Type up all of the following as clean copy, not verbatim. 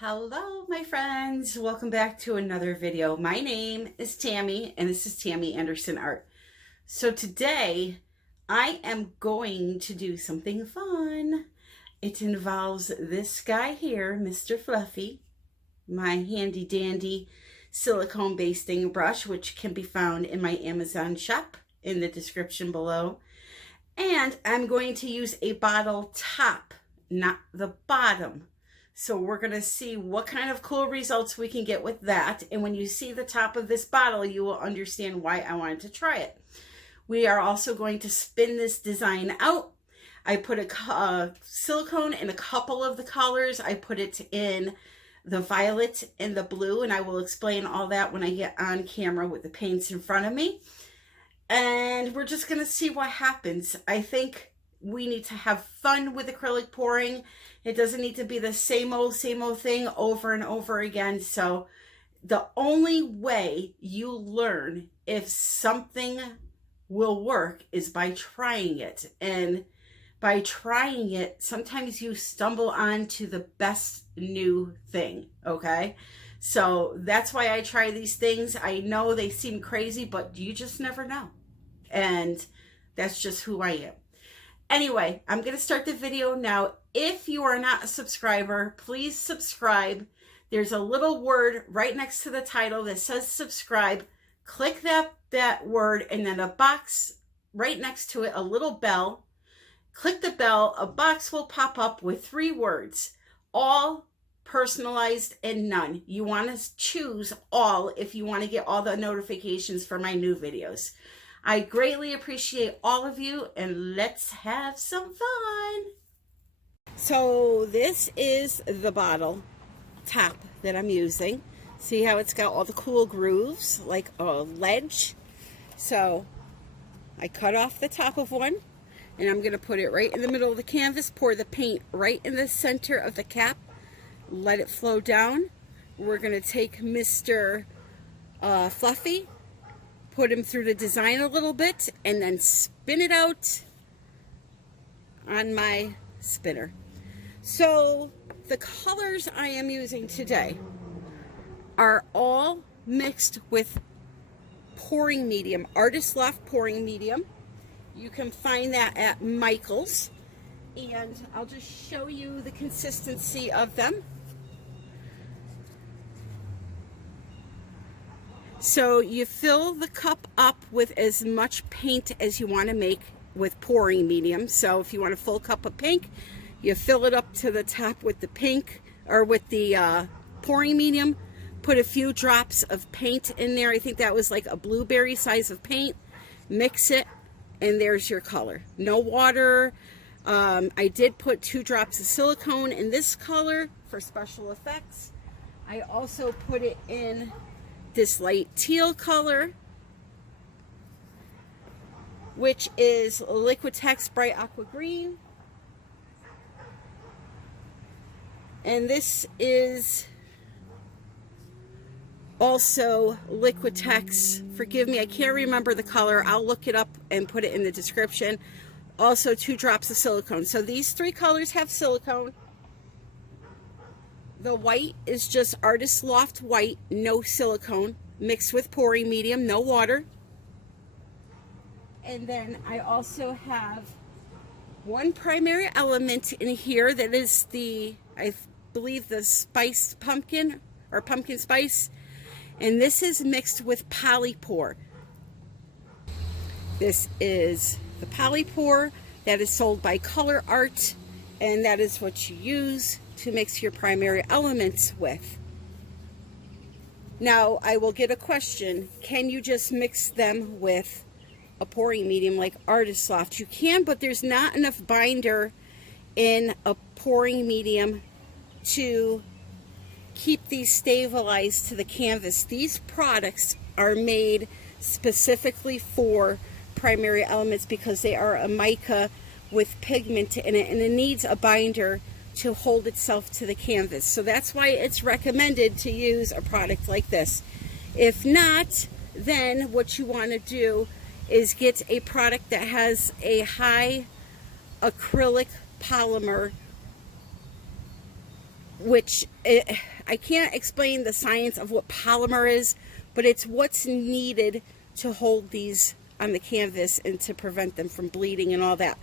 Hello, my friends. Welcome back to another video. My name is Tammy, and this is Tammy Anderson Art. So today, I am going to do something fun. It involves this guy here, Mr. Fluffy, my handy dandy silicone basting brush, which can be found in my Amazon shop in the description below. And I'm going to use a bottle top, not the bottom. So we're going to see what kind of cool results we can get with that. And when you see the top of this bottle, you will understand why I wanted to try it. We are also going to spin this design out. I put a silicone in a couple of the colors. I put it in the violet and the blue, and I will explain all that when I get on camera with the paints in front of me. And we're just going to see what happens. I think we need to have fun with acrylic pouring. It doesn't need to be the same old thing over and over again. So the only way you learn if something will work is by trying it. And by trying it, sometimes you stumble onto the best new thing, okay? So that's why I try these things. I know they seem crazy, but you just never know. And that's just who I am. Anyway, I'm going to start the video now. If you are not a subscriber, please subscribe. There's a little word right next to the title that says subscribe. Click that word, and then a box right next to it, a little bell. Click the bell. A box will pop up with 3 words, all, personalized, and none. You want to choose all if you want to get all the notifications for my new videos. I greatly appreciate all of you, and let's have some fun. So this is the bottle top that I'm using. See how it's got all the cool grooves like a ledge? So I cut off the top of one, and I'm going to put it right in the middle of the canvas, pour the paint right in the center of the cap, let it flow down. We're going to take Mr. Fluffy, put him through the design a little bit, and then spin it out on my spinner. So the colors I am using today are all mixed with pouring medium, Artist Loft pouring medium. You can find that at Michael's, and I'll just show you the consistency of them. So you fill the cup up with as much paint as you want to make with pouring medium. So if you want a full cup of pink, you fill it up to the top with the pink, or with the pouring medium. Put a few drops of paint in there. I think that was like a blueberry size of paint. Mix it, and there's your color. No water. I did put 2 drops of silicone in this color for special effects. I also put it in this light teal color, which is Liquitex Bright Aqua Green. And this is also Liquitex, forgive me, I can't remember the color. I'll look it up and put it in the description. Also 2 drops of silicone. So these 3 colors have silicone. The white is just Artist Loft white, no silicone, mixed with pouring medium, no water. And then I also have one primary element in here that is the, I believe, the spiced pumpkin, or pumpkin spice. And this is mixed with Polypore. This is the Polypore that is sold by Colourarte, and that is what you use to mix your primary elements with. Now, I will get a question, can you just mix them with a pouring medium like Artist Loft? You can, but there's not enough binder in a pouring medium to keep these stabilized to the canvas. These products are made specifically for primary elements because they are a mica with pigment in it, and it needs a binder to hold itself to the canvas. So that's why it's recommended to use a product like this. If not, then what you want to do is get a product that has a high acrylic polymer which I can't explain the science of what polymer is, but it's what's needed to hold these on the canvas and to prevent them from bleeding and all that.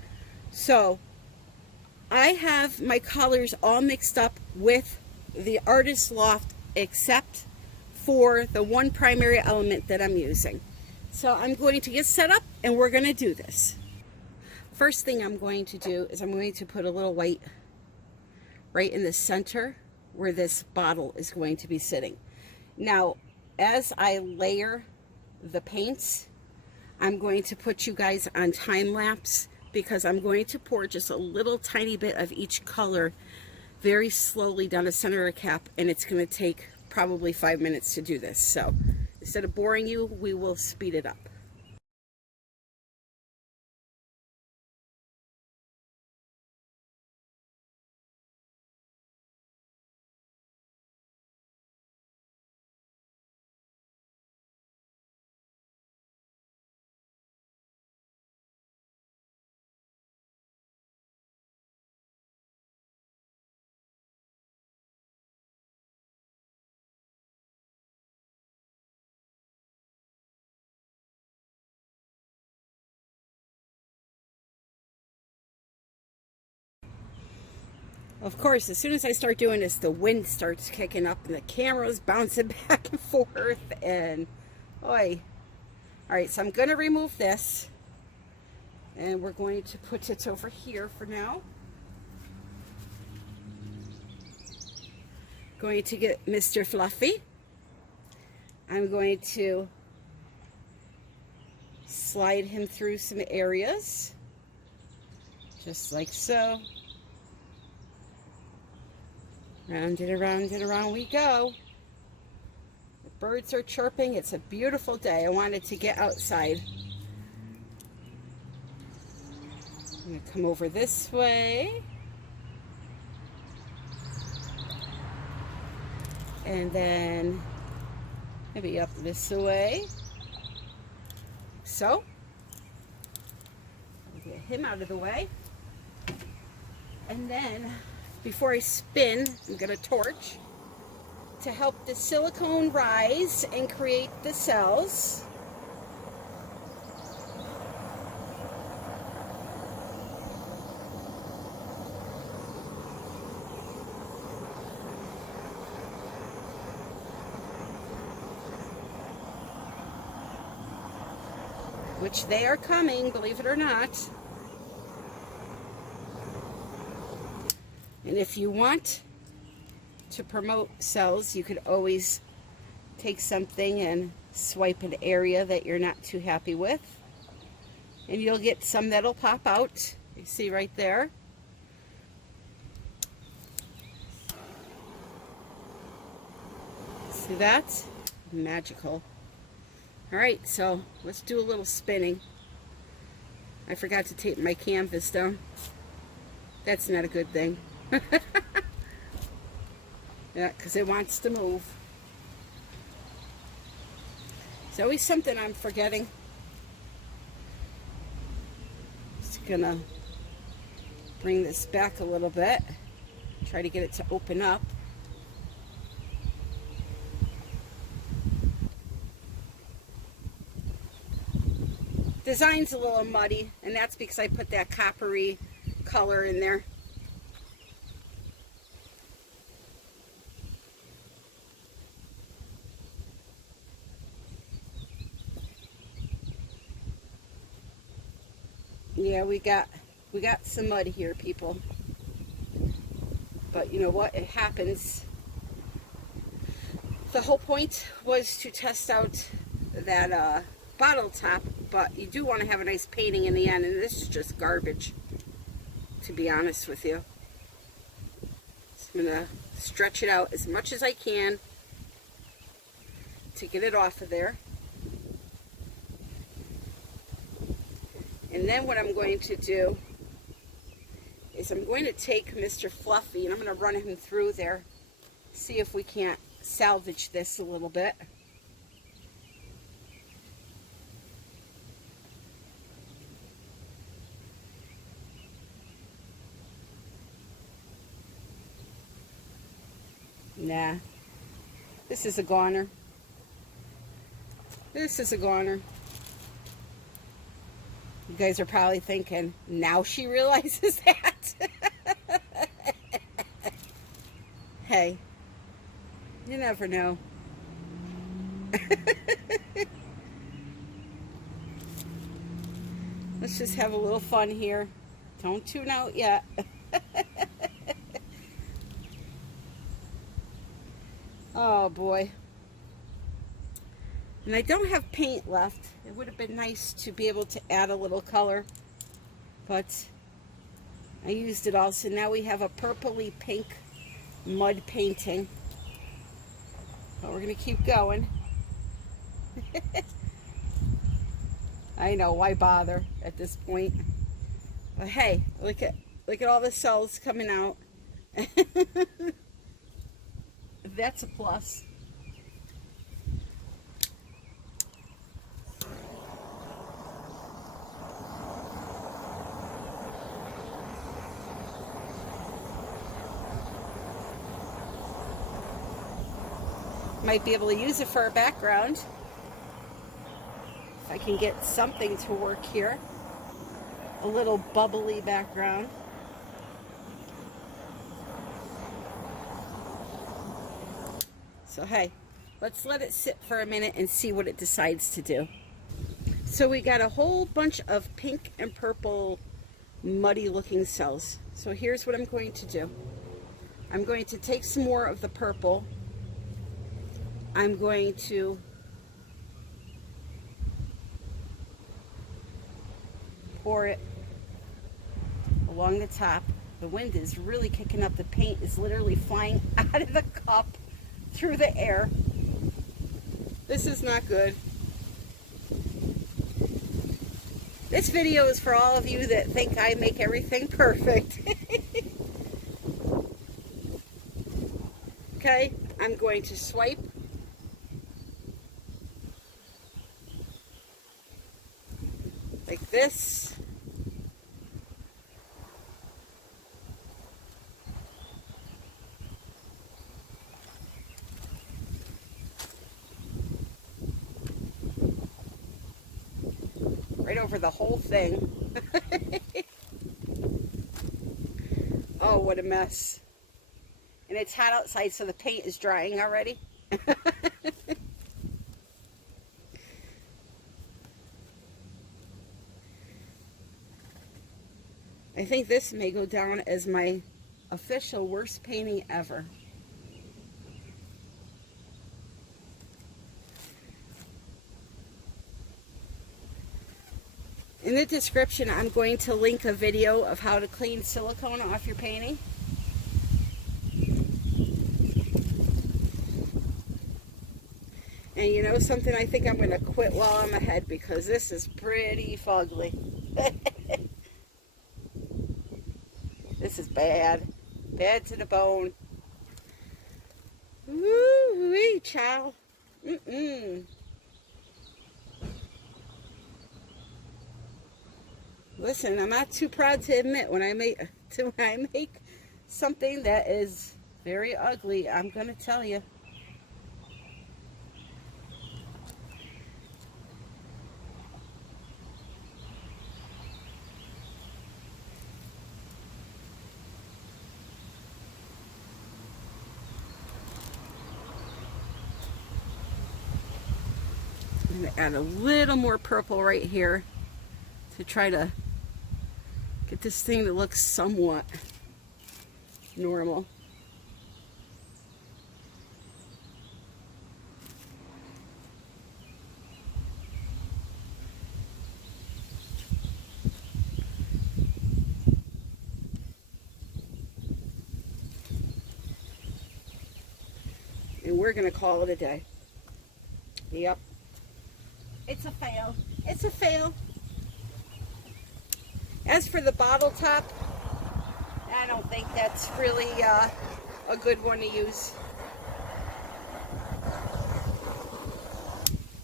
So I have my colors all mixed up with the Artist Loft except for the one primary element that I'm using. So I'm going to get set up and we're going to do this. First thing I'm going to do is I'm going to put a little white right in the center where this bottle is going to be sitting. Now, as I layer the paints, I'm going to put you guys on time lapse because I'm going to pour just a little tiny bit of each color very slowly down the center of the cap, and it's going to take probably 5 minutes to do this. So instead of boring you, we will speed it up. Of course, as soon as I start doing this, the wind starts kicking up and the camera's bouncing back and forth, and oi. All right, so I'm going to remove this, and we're going to put it over here for now. Going to get Mr. Fluffy. I'm going to slide him through some areas, just like so. Round and around we go. The birds are chirping. It's a beautiful day. I wanted to get outside. I'm going to come over this way. And then maybe up this way. So, I'll get him out of the way. And then, before I spin, I'm going to torch to help the silicone rise and create the cells. Which they are coming, believe it or not. And if you want to promote cells, you could always take something and swipe an area that you're not too happy with. And you'll get some that'll pop out. You see right there. See that? Magical. All right, so let's do a little spinning. I forgot to tape my canvas down. That's not a good thing. Yeah, because it wants to move. It's always something I'm forgetting. Just gonna bring this back a little bit. Try to get it to open up. Design's a little muddy, and that's because I put that coppery color in there. Yeah, we got some mud here, people. But you know what? It happens. The whole point was to test out that bottle top, but you do want to have a nice painting in the end, and this is just garbage, to be honest with you. So I'm going to stretch it out as much as I can to get it off of there. And then what I'm going to do is I'm going to take Mr. Fluffy and I'm going to run him through there, see if we can't salvage this a little bit. Nah. This is a goner. This is a goner. You guys are probably thinking, now she realizes that. Hey, you never know. Let's just have a little fun here. Don't tune out yet. Oh boy. And I don't have paint left. It would have been nice to be able to add a little color, but I used it all. So now we have a purpley pink mud painting. But we're going to keep going. I know, why bother at this point? But hey, look at all the cells coming out. That's a plus. Might be able to use it for a background. If I can get something to work here. A little bubbly background. So hey, let's let it sit for a minute and see what it decides to do. So we got a whole bunch of pink and purple muddy looking cells. So here's what I'm going to do. I'm going to take some more of the purple. I'm going to pour it along the top. The wind is really kicking up. The paint is literally flying out of the cup through the air. This is not good. This video is for all of you that think I make everything perfect. Okay, I'm going to swipe. Like this. Right over the whole thing. Oh, what a mess. And it's hot outside, so the paint is drying already. I think this may go down as my official worst painting ever. In the description, I'm going to link a video of how to clean silicone off your painting. And you know something, I think I'm going to quit while I'm ahead because this is pretty fugly. This is bad. Bad to the bone. Woo-wee, child. Listen, I'm not too proud to admit when I make something that is very ugly, I'm going to tell you. I'm going to add a little more purple right here to try to get this thing to look somewhat normal. And we're going to call it a day. Yep. It's a fail. It's a fail. As for the bottle top, I don't think that's really a good one to use.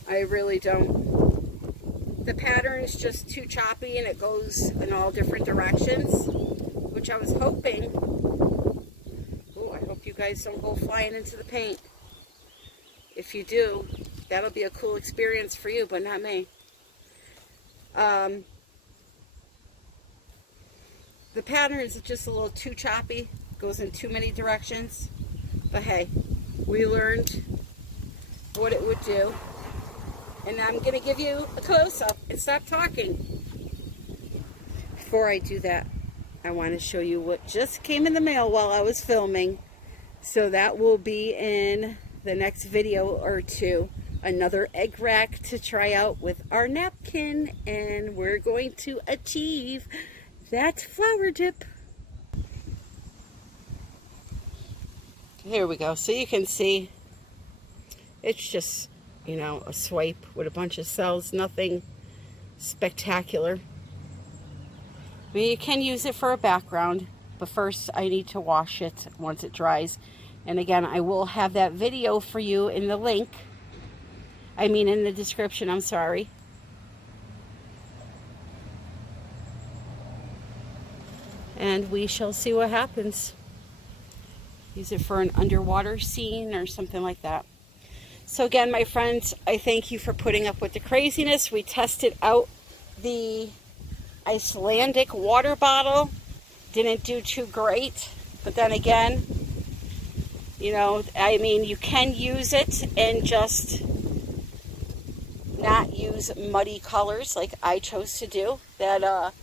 I really don't. The pattern is just too choppy and it goes in all different directions, which I was hoping. Oh, I hope you guys don't go flying into the paint. If you do, that'll be a cool experience for you, but not me. The pattern is just a little too choppy, goes in too many directions, but hey, we learned what it would do, and I'm going to give you a close-up and stop talking. Before I do that, I want to show you what just came in the mail while I was filming, so that will be in the next video or two. Another egg rack to try out with our napkin, and we're going to achieve that flower dip. Here we go. So you can see it's just, you know, a swipe with a bunch of cells, nothing spectacular. I mean, you can use it for a background, but first I need to wash it once it dries. And again, I will have that video for you in the link. In the description, I'm sorry. And we shall see what happens. Use it for an underwater scene or something like that. So again, my friends, I thank you for putting up with the craziness. We tested out the Icelandic water bottle. Didn't do too great. But then again, you know, you can use it and just not use muddy colors like I chose to do. That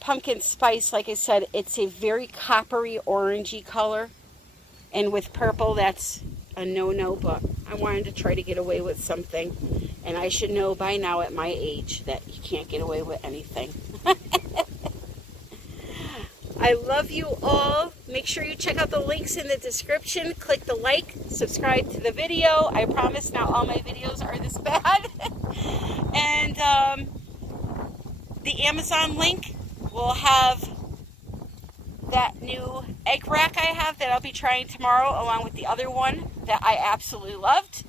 pumpkin spice, like I said, it's a very coppery orangey color, and with purple that's a no-no, but I wanted to try to get away with something, and I should know by now at my age that you can't get away with anything. I love you all. Make sure you check out the links in the description. Click the like, subscribe to the video. I promise not all my videos are this bad. And the Amazon link will have that new egg rack I have that I'll be trying tomorrow, along with the other one that I absolutely loved.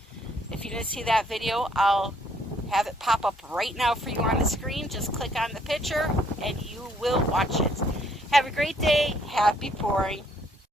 If you didn't see that video, I'll have it pop up right now for you on the screen. Just click on the picture and you will watch it. Have a great day. Happy pouring.